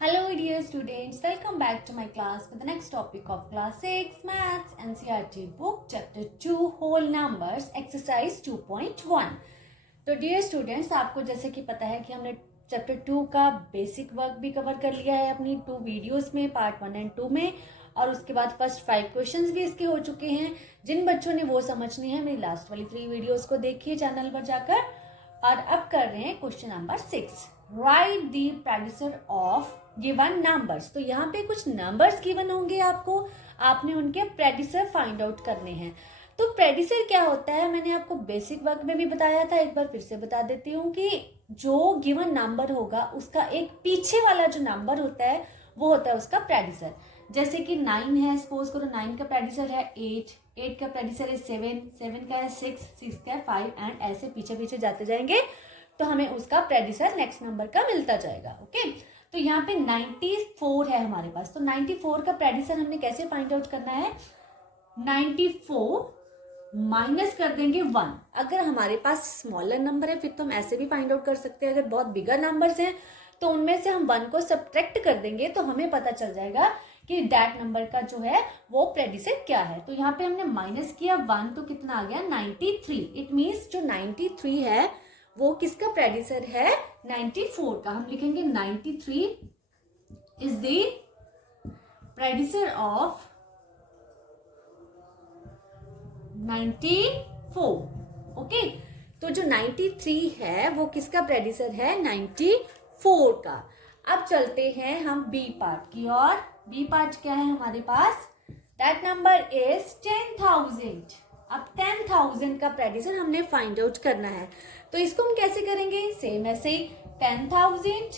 Hello dear students, welcome back to my class with the next topic of class 6 Maths NCERT book chapter 2 whole numbers exercise 2.1। तो dear students, आपको जैसे कि पता है कि हमने चैप्टर 2 का बेसिक वर्क भी कवर कर लिया है अपनी 2 वीडियोस में, पार्ट 1 एंड 2 में, और उसके बाद फर्स्ट 5 क्वेश्चंस भी इसके हो चुके हैं। जिन बच्चों ने वो समझनी है मेरी लास्ट वाली 3 वीडियोस को देखिए चैनल पर जाकर। और अब कर रहे हैं क्वेश्चन नंबर 6, राइट द प्रेडिसर ऑफ गिवन नंबर्स। तो यहाँ पे कुछ नंबर्स गिवन होंगे आपको, आपने उनके प्रेडिसर फाइंड आउट करने हैं। तो प्रेडिसर क्या होता है मैंने आपको बेसिक वर्क में भी बताया था, एक बार फिर से बता देती हूँ कि जो गिवन नंबर होगा उसका एक पीछे वाला जो नंबर होता है वो होता है उसका प्रेडिसर। जैसे कि 9 है, सपोज करो 9 का प्रेडिसर है 8, 8 का प्रेडिसर है 7, 7 का है 6, 6 का है 5, एंड ऐसे पीछे पीछे जाते जाएंगे तो हमें उसका प्रेडिसर नेक्स्ट नंबर का मिलता जाएगा। ओके, तो यहाँ पे 94 है हमारे पास, तो 94 का प्रेडिसर हमने कैसे फाइंड आउट करना है, 94 माइनस कर देंगे 1। अगर हमारे पास स्मॉलर नंबर है फिर तो हम ऐसे भी फाइंड आउट कर सकते हैं, अगर बहुत बिगर नंबर्स हैं तो उनमें से हम 1 को सब्ट्रैक्ट कर देंगे तो हमें पता चल जाएगा कि दैट नंबर का जो है वो प्रेडिसर क्या है। तो यहाँ पे हमने माइनस किया 1 तो कितना आ गया 93। इट मीन्स जो 93 है वो किसका प्रेडिसर है, 94 का। हम लिखेंगे 93 इज द प्रेडिसर ऑफ 94। ओके, तो जो 93 है वो किसका प्रेडिसर है, 94 का। अब चलते हैं हम बी पार्ट की और। बी पार्ट क्या है हमारे पास, दैट नंबर इज 10,000। अब 10,000 का प्रेडिसर हमने फाइंड आउट करना है, तो इसको हम कैसे करेंगे, सेम ऐसे ही 10,000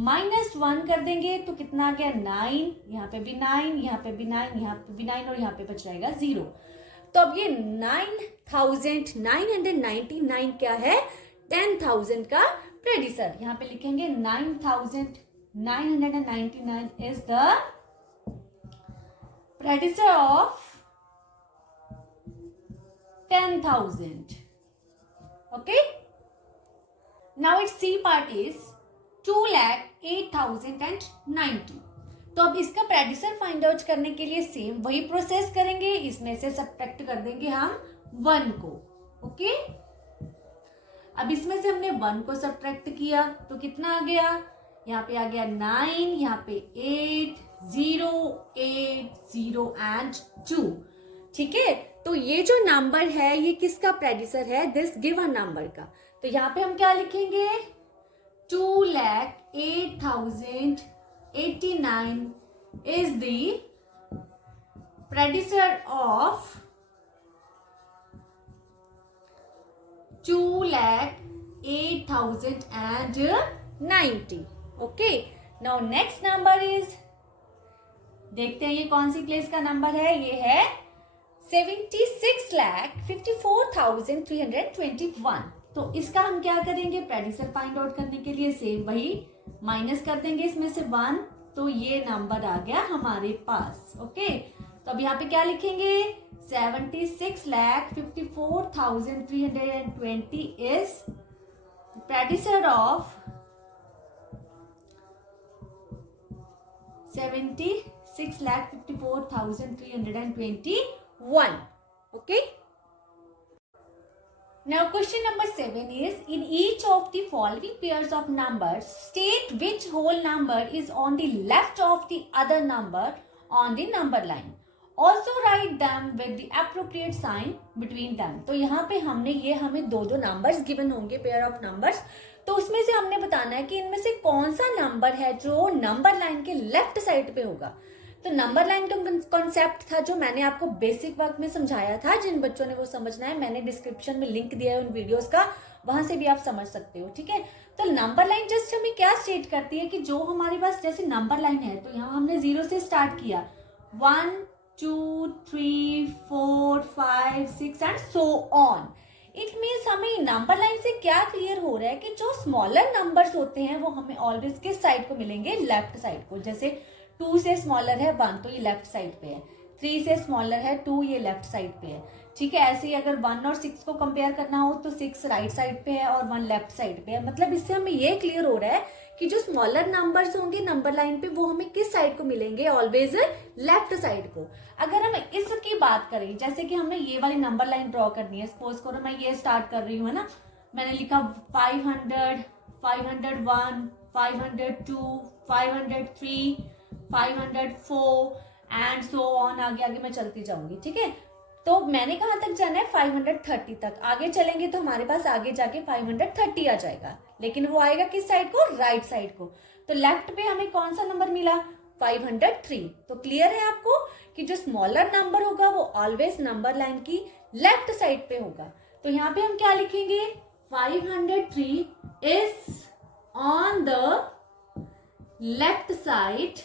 माइनस 1 कर देंगे तो कितना आ गया 9, यहाँ पे भी 9, यहाँ पे भी 9, यहाँ पे भी 9 और यहाँ पे बच जाएगा 0। तो अब ये 9,999 क्या है, 10,000 का प्रेडिसर। यहाँ पे लिखेंगे 9,999 इज द प्रेडिसर of 10,000. Okay. Now its C part is 2,08,090. तो अब इसका प्रेडिसर फाइंड आउट करने के लिए सेम वही प्रोसेस करेंगे, इसमें से सब्ट्रैक्ट कर देंगे हम 1 को। ओके, अब इसमें से हमने 1 को सब्ट्रैक्ट किया तो कितना आ गया, यहाँ पे आ गया 9, यहाँ पे 8, 0, 8, 0 एंड 2। ठीक है, तो ये जो नंबर है ये किसका प्रेडिसर है, दिस गिवन नंबर का। तो यहाँ पे हम क्या लिखेंगे, 2,08,089 इज द प्रेडिसर of 2,08,090। Okay, now next number is, देखते हैं ये कौन सी प्लेस का नंबर है, ये है 76,54,321। तो इसका हम क्या करेंगे, प्रेडिसर फाइंड आउट करने के लिए सेम वही माइनस कर देंगे इसमें से 1, तो ये नंबर आ गया हमारे पास। ओके, तो अब यहाँ पे क्या लिखेंगे, 76,54,320 इज प्रेडिसर of 76,54,321. Okay. Now question number 7 is, in each of the following pairs of numbers state which whole number is on the left of the other number on the number line. Also write them with the appropriate sign between them. तो यहाँ पे हमने ये हमें दो numbers given होंगे, pair of numbers, तो उसमें से हमने बताना है कि इनमें से कौन सा नंबर है जो नंबर लाइन के लेफ्ट साइड पे होगा। तो नंबर लाइन का कॉन्सेप्ट था जो मैंने आपको बेसिक वर्क में समझाया था, जिन बच्चों ने वो समझना है मैंने डिस्क्रिप्शन में लिंक दिया है उन वीडियोस का, वहां से भी आप समझ सकते हो। ठीक है, तो नंबर लाइन जस्ट हमें क्या स्टेट करती है कि जो हमारे पास जैसे नंबर लाइन है तो यहाँ हमने 0 से स्टार्ट किया, 1, 2, 3, 4, 5, 6 and so on. It means हमें नंबर लाइन से क्या क्लियर हो रहा है कि जो स्मॉलर नंबर्स होते हैं वो हमें ऑलवेज किस साइड को मिलेंगे, लेफ्ट साइड को। जैसे 2 से स्मॉलर है 1 तो ये लेफ्ट साइड पे है, 3 से स्मॉलर है 2 ये लेफ्ट साइड पे है, ठीक है। ऐसे ही अगर 1 और 6 को कंपेयर करना हो तो 6 राइट साइड पे है और 1 लेफ्ट साइड पे है। मतलब इससे हमें ये क्लियर हो रहा है कि जो स्मॉलर नंबर्स होंगे नंबर लाइन पे वो हमें किस साइड को मिलेंगे, ऑलवेज लेफ्ट साइड को। अगर हम इसकी बात करें, जैसे कि हमें ये वाली नंबर लाइन ड्रॉ करनी है, सपोज करो मैं ये स्टार्ट कर रही हूँ, है ना, मैंने लिखा 500, 501, 502, 503, 504 एंड सो ऑन, आगे आगे मैं चलती जाऊंगी। ठीक है, तो मैंने कहाँ तक जाना है, 530 तक। आगे चलेंगे तो हमारे पास आगे जाके 530 आ जाएगा, लेकिन वो आएगा किस साइड को, राइट साइड को। तो लेफ्ट पे हमें कौन सा नंबर मिला, 503। तो क्लियर है आपको कि जो स्मॉलर नंबर होगा वो ऑलवेज नंबर लाइन की लेफ्ट साइड पे होगा। तो यहाँ पे हम क्या लिखेंगे, 503 is on the left side,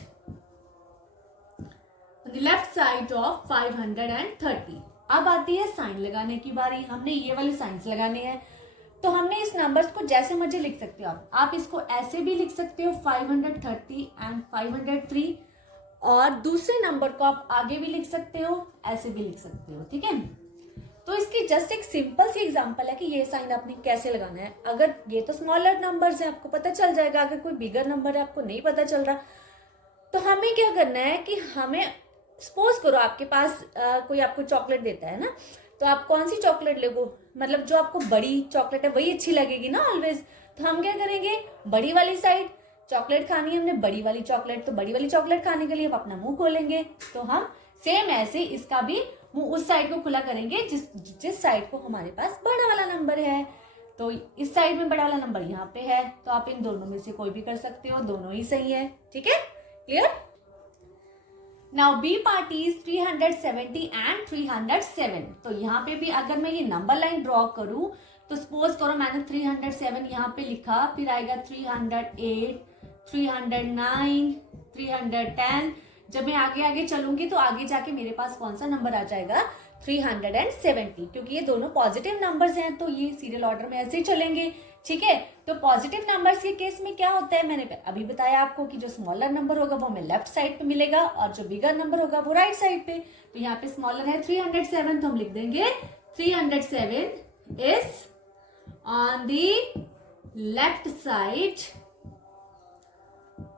left side of 530। अब आती है साइन लगाने की बारी। हमने ये वाले साइंस लगाने हैं, तो हमने इस नंबर्स को जैसे मर्जी लिख सकते हो आप इसको ऐसे भी लिख सकते हो 530 एंड 503, और दूसरे नंबर को आप आगे भी लिख सकते हो, ऐसे भी लिख सकते हो। ठीक है, तो इसकी जस्ट एक सिंपल सी एग्जांपल है कि ये साइन आपने कैसे लगाना है। अगर ये तो स्मॉलर नंबर्स है, आपको पता चल जाएगा। अगर कोई बिगर नंबर है आपको नहीं पता चल रहा, तो हमें क्या करना है कि हमें, सपोज करो आपके पास कोई आपको चॉकलेट देता है ना, तो आप कौन सी चॉकलेट लोगे, मतलब जो आपको बड़ी चॉकलेट है वही अच्छी लगेगी ना ऑलवेज। तो हम क्या करेंगे, बड़ी वाली साइड चॉकलेट खानी है हमने, बड़ी वाली चॉकलेट, तो बड़ी वाली चॉकलेट खाने के लिए आप अपना मुंह खोलेंगे। तो हम सेम ऐसे इसका भी मुंह उस साइड को खुला करेंगे जिस साइड को हमारे पास बड़ा वाला नंबर है। तो इस साइड में बड़ा वाला नंबर यहाँ पे है, तो आप इन दोनों में से कोई भी कर सकते हो, दोनों ही सही है। ठीक है, clear. Now B part is 370 and 307। तो यहाँ पे भी अगर मैं ये नंबर लाइन ड्रॉ करूं, तो सपोज करो मैंने 307 यहाँ पे लिखा, फिर आएगा 308, 309, 310। जब मैं आगे आगे चलूंगी तो आगे जाके मेरे पास कौन सा नंबर आ जाएगा, 370, क्योंकि ये दोनों पॉजिटिव नंबर्स हैं तो ये सीरियल ऑर्डर में ऐसे ही चलेंगे। ठीक है, तो पॉजिटिव नंबर्स के केस में क्या होता है, मैंने अभी बताया आपको कि जो स्मॉलर नंबर होगा वो हमें लेफ्ट साइड पे मिलेगा और जो बिगर नंबर होगा वो राइट साइड पे। तो यहाँ पे स्मॉलर है 307, तो हम लिख देंगे 307 is on the left side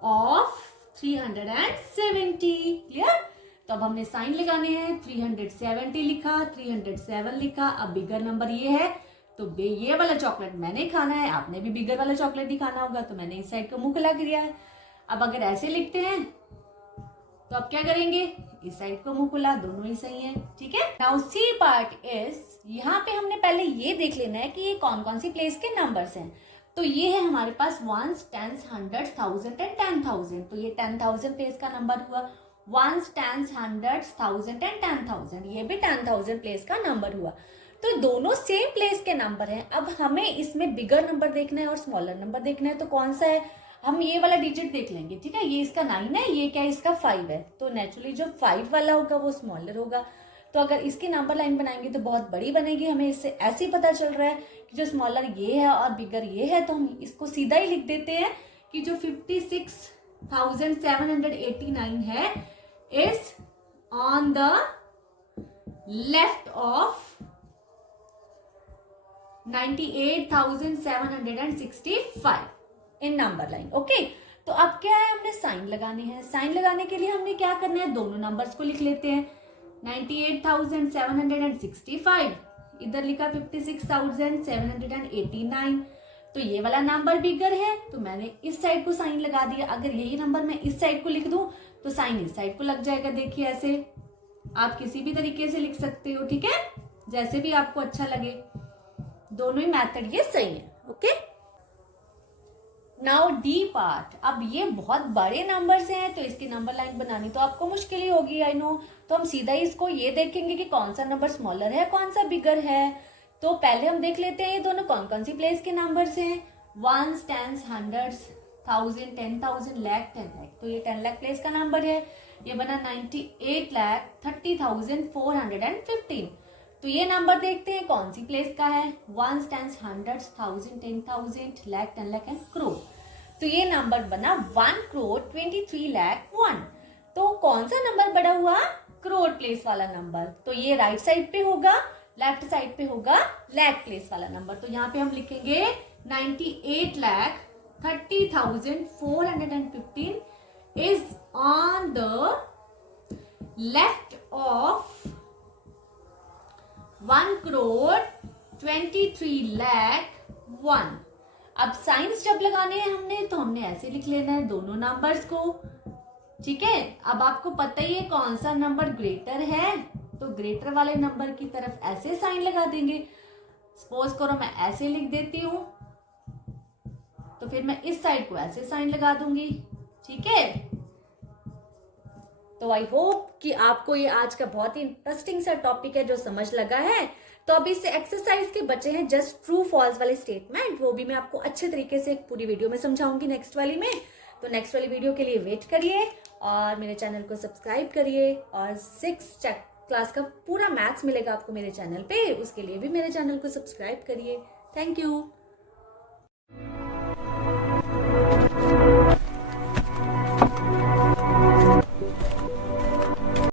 of 370। Clear. तो अब हमने साइन लगाने हैं, 370 लिखा, 307 लिखा। अब बिगर नंबर ये है तो ये वाला चॉकलेट मैंने खाना है, आपने भी बिगर वाला चॉकलेट ही खाना होगा, तो मैंने इस साइड को मुंह खुला किया है। अब अगर ऐसे लिखते हैं तो आप क्या करेंगे, इस साइड को मुंह खुला, दोनों ही सही है। ठीक है, नाउ सी पार्ट इज, यहाँ पे हमने पहले ये देख लेना है कि ये कौन कौन सी प्लेस के नंबर्स हैं। तो ये है हमारे पास 1s, 10s, 100s, 1000 एंड 10,000। तो ये 10,000 प्लेस का नंबर हुआ। 1s, 10s, 100s, 1000 एंड 10,000, ये भी 10,000 प्लेस का नंबर हुआ। तो दोनों सेम प्लेस के नंबर हैं। अब हमें इसमें बिगर नंबर देखना है और स्मॉलर नंबर देखना है, तो कौन सा है, हम ये वाला डिजिट देख लेंगे। ठीक है, ये इसका 9 है, ये क्या है, इसका 5 है। तो नेचुरली जो 5 वाला होगा वो स्मॉलर होगा। तो अगर इसकी नंबर लाइन बनाएंगे तो बहुत बड़ी बनेगी। हमें इससे ऐसे ही पता चल रहा है कि जो स्मॉलर ये है और बिगर ये है, तो हम इसको सीधा ही लिख देते हैं कि जो 56,789 है is on the left of 98,765 in number line. Okay, तो अब क्या है, हमने साइन लगाने हैं। साइन लगाने के लिए हमने क्या करना है, दोनों नंबर्स को लिख लेते हैं। 98,765, इधर लिखा 56,789। तो ये वाला नंबर बिगर है, तो मैंने इस साइड को साइन लगा दिया। अगर यही नंबर मैं इस साइड को लिख दूं तो साइन इस साइड को लग जाएगा। देखिए ऐसे आप किसी भी तरीके से लिख सकते हो। ठीक है, जैसे भी आपको अच्छा लगे, दोनों ही मेथड ये सही है। Okay, now D part. अब ये बहुत बड़े नंबर्स हैं तो इसकी नंबर लाइन बनानी तो आपको मुश्किल ही होगी, आई नो। तो हम सीधा ही इसको ये देखेंगे कि कौन सा नंबर स्मॉलर है, कौन सा बिगर है। तो पहले हम देख लेते हैं ये दोनों कौन कौन सी प्लेस के नंबर्स हैं। 1s, 10s, 100s, 1000, 10,000, lakh, 10 lakh. तो ये 10 लाख प्लेस का नंबर है। ये बना 98,30,415। तो ये नंबर देखते हैं कौन सी प्लेस का है। 1s, 10s, 100s, 1000, 10,000, lakh, 10 lakh and crore. तो ये नंबर बना 1,23,01,000। तो कौन सा नंबर बड़ा हुआ, करोड़ प्लेस वाला नंबर। तो ये राइट साइड पे होगा लेफ्ट साइड पे होगा लैख प्लेस वाला नंबर, तो यहाँ पे हम लिखेंगे 98,30,415 is on the left of 1,23,01,000। अब साइंस जब लगाने हैं हमने तो हमने ऐसे लिख लेना है दोनों नंबर्स को, ठीक है। अब आपको पता ही है कौन सा नंबर ग्रेटर है, तो ग्रेटर वाले नंबर की तरफ ऐसे साइन लगा देंगे। सपोज करो मैं ऐसे लिख देती हूं, तो फिर मैं इस साइड को ऐसे साइन लगा दूंगी, ठीक है। तो आई होप कि आपको ये आज का बहुत ही इंटरेस्टिंग सा टॉपिक है जो समझ लगा है। तो अभी से एक्सरसाइज के बचे हैं जस्ट ट्रू फॉल्स वाले स्टेटमेंट, वो भी मैं आपको अच्छे तरीके से एक पूरी वीडियो में समझाऊंगी नेक्स्ट वाली में। तो नेक्स्ट वाली वीडियो के लिए वेट करिए और मेरे चैनल को सब्सक्राइब करिए, और 6th क्लास का पूरा मैथ्स मिलेगा आपको मेरे चैनल पे, उसके लिए भी मेरे चैनल को सब्सक्राइब करिए। Thank you.